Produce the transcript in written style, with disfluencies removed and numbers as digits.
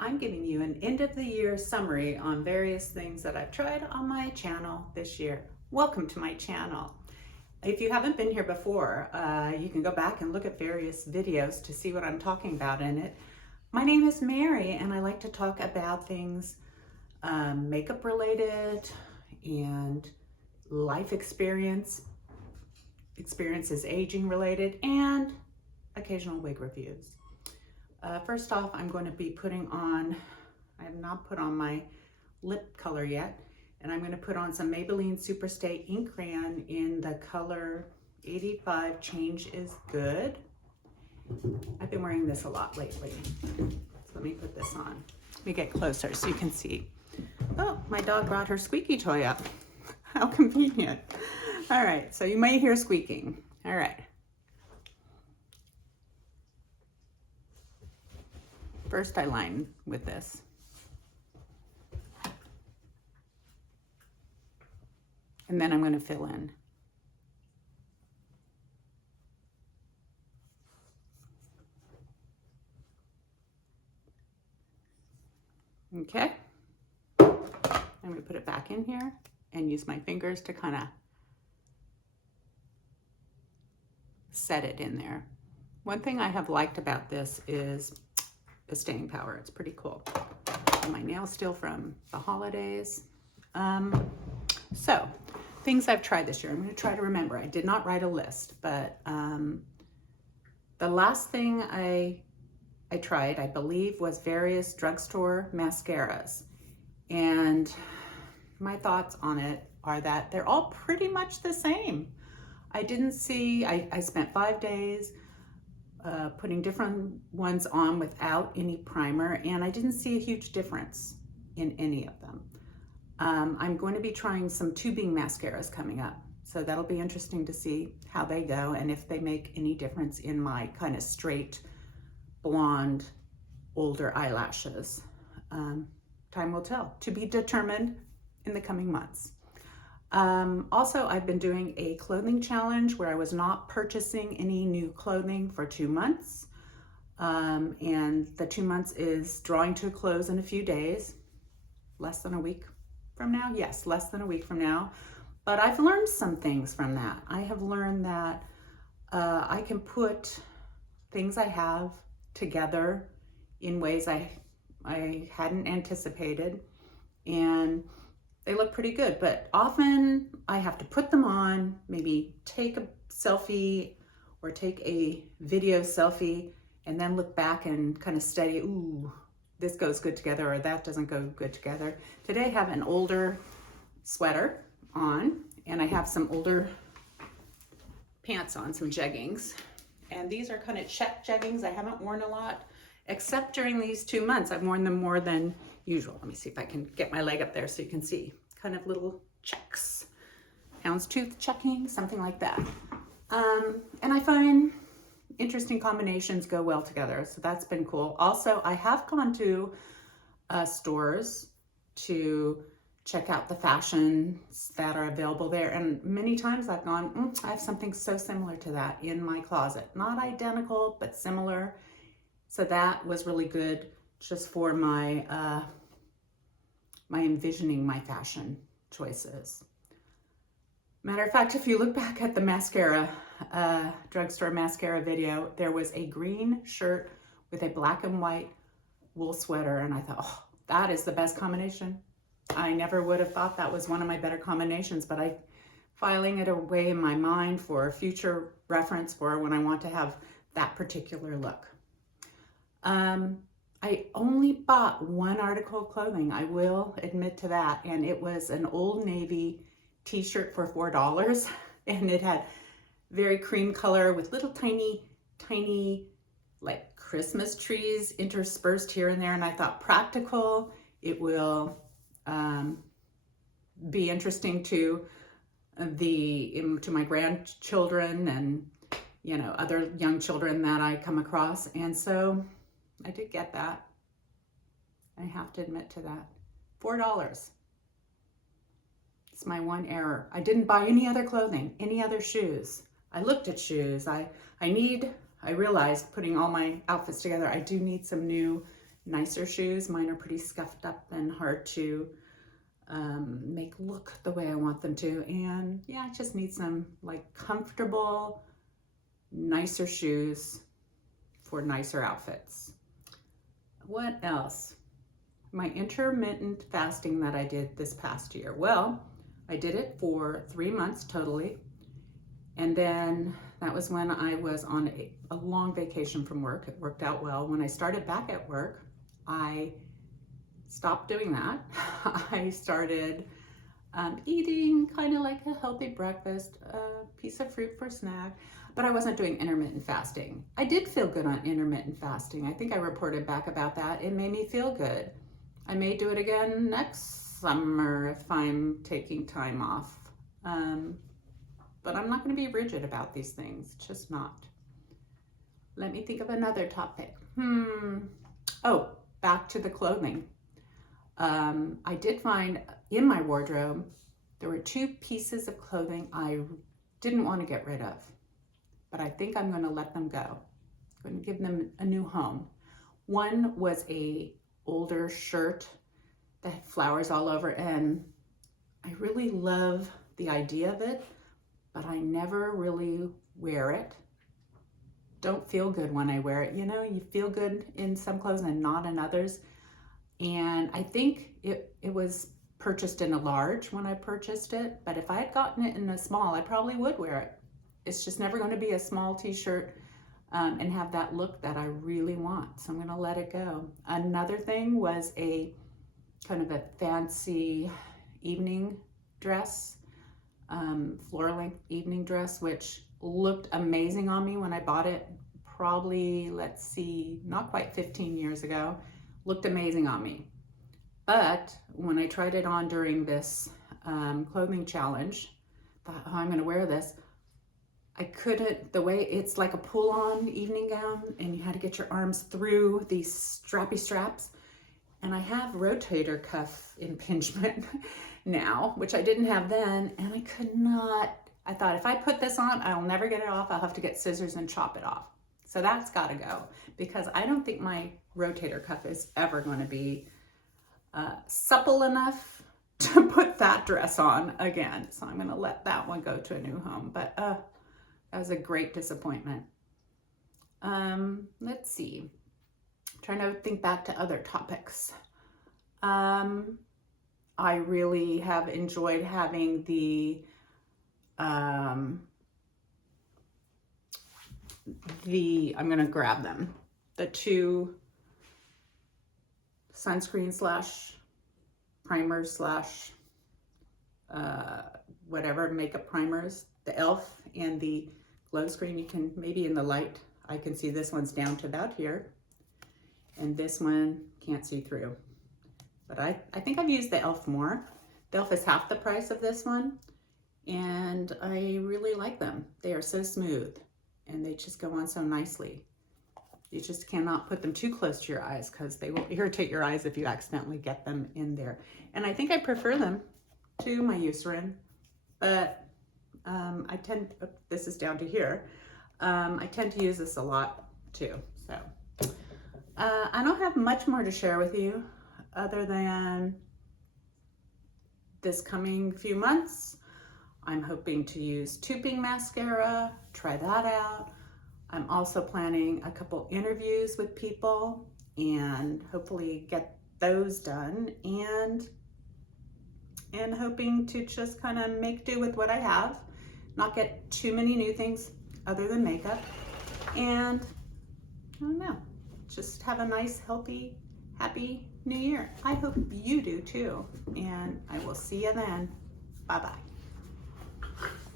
I'm giving you an end of the year summary on various things that I've tried on my channel this year. Welcome to my channel. If you haven't been here before, you can go back and look at various videos to see what I'm talking about in it. My name is Mary and I like to talk about things makeup related and life experiences aging related, and occasional wig reviews. First off, I'm going to be putting on, I have not put on my lip color yet, and I'm going to put on some Maybelline Superstay Ink Crayon in the color 85 Change is Good. I've been wearing this a lot lately. So let me put this on. Let me get closer so you can see. Oh, my dog brought her squeaky toy up. How convenient. All right, so you may hear squeaking. All right. First I line with this. And then I'm going to fill in. Okay. I'm going to put it back in here and use my fingers to kind of set it in there. One thing I have liked about this is the staying power. It's pretty cool. And my nails still from the holidays. So things I've tried this year. I'm going to try to remember. I did not write a list, but the last thing I tried, I believe, was various drugstore mascaras. And my thoughts on it are that they're all pretty much the same. I didn't see, I spent 5 days putting different ones on without any primer, and I didn't see a huge difference in any of them. I'm going to be trying some tubing mascaras coming up, so that'll be interesting to see how they go and if they make any difference in my kind of straight, blonde, older eyelashes. Time will tell, to be determined in the coming months. Also, I've been doing a clothing challenge where I was not purchasing any new clothing for 2 months. And the 2 months is drawing to a close in a few days, less than a week from now. Yes, less than a week from now. But I've learned some things from that. I have learned that I can put things I have together in ways I hadn't anticipated, and they look pretty good, but often I have to put them on, maybe take a selfie or take a video selfie, and then look back and kind of study, ooh, this goes good together or that doesn't go good together. Today I have an older sweater on, and I have some older pants on, some jeggings. And these are kind of check jeggings I haven't worn a lot, except during these 2 months. I've worn them more than usual. Let me see if I can get my leg up there so you can see. Kind of little checks, houndstooth checking, something like that. And I find interesting combinations go well together, so that's been cool. Also, I have gone to stores to check out the fashions that are available there, and many times I've gone, I have something so similar to that in my closet. Not identical, but similar. So that was really good just for my my envisioning my fashion choices. Matter of fact, if you look back at the mascara, drugstore mascara video, there was a green shirt with a black and white wool sweater, and I thought, oh, that is the best combination. I never would have thought that was one of my better combinations, but I'm filing it away in my mind for future reference for when I want to have that particular look. I only bought one article of clothing, I will admit to that, and it was an Old Navy t-shirt for $4, and it had very cream color with little tiny like Christmas trees interspersed here and there, and I thought practical, it will be interesting to my grandchildren and, you know, other young children that I come across. And so I did get that. I have to admit to that. $4. It's my one error. I didn't buy any other clothing, any other shoes. I looked at shoes. I realized putting all my outfits together, I do need some new nicer shoes. Mine are pretty scuffed up and hard to make look the way I want them to. And yeah, I just need some like comfortable, nicer shoes for nicer outfits. What else? My intermittent fasting that I did this past year. Well, I did it for 3 months totally. And then that was when I was on a long vacation from work. It worked out well. When I started back at work, I stopped doing that. I started eating kind of like a healthy breakfast, a piece of fruit for snack, but I wasn't doing intermittent fasting. I did feel good on intermittent fasting. I think I reported back about that. It made me feel good. I may do it again next summer if I'm taking time off. But I'm not going to be rigid about these things, just not. Let me think of another topic. Oh, back to the clothing. I did find in my wardrobe, there were 2 pieces of clothing I didn't want to get rid of, but I think I'm going to let them go. I'm going to give them a new home. One was a older shirt that had flowers all over, and I really love the idea of it, but I never really wear it. Don't feel good when I wear it. You know, you feel good in some clothes and not in others. And I think it was purchased in a large when I purchased it, but if I had gotten it in a small, I probably would wear it. It's just never going to be a small t-shirt and have that look that I really want. So I'm going to let it go. Another thing was a kind of a fancy evening dress, floor length evening dress, which looked amazing on me when I bought it. Probably, let's see, not quite 15 years ago. Looked amazing on me. But when I tried it on during this clothing challenge, thought, oh, I'm going to wear this. I couldn't, the way it's like a pull-on evening gown and you had to get your arms through these strappy straps. And I have rotator cuff impingement now, which I didn't have then. And I could not, I thought if I put this on, I'll never get it off. I'll have to get scissors and chop it off. So that's got to go because I don't think my rotator cuff is ever going to be supple enough to put that dress on again. So I'm going to let that one go to a new home. But that was a great disappointment. Let's see. I'm trying to think back to other topics. I really have enjoyed having I'm going to grab them. The 2 sunscreen slash primers slash whatever makeup primers, the e.l.f. and the glow screen. You can maybe in the light, I can see this one's down to about here and this one can't see through. But I think I've used the e.l.f. more. The e.l.f. is half the price of this one and I really like them. They are so smooth and they just go on so nicely. You just cannot put them too close to your eyes because they will irritate your eyes if you accidentally get them in there. And I think I prefer them to my Eucerin, but I tend, this is down to here. I tend to use this a lot too. So I don't have much more to share with you other than this coming few months. I'm hoping to use tubing mascara, try that out. I'm also planning a couple interviews with people and hopefully get those done and hoping to just kind of make do with what I have, not get too many new things other than makeup, and I don't know, just have a nice, healthy, happy new year. I hope you do too, and I will see you then. Bye-bye.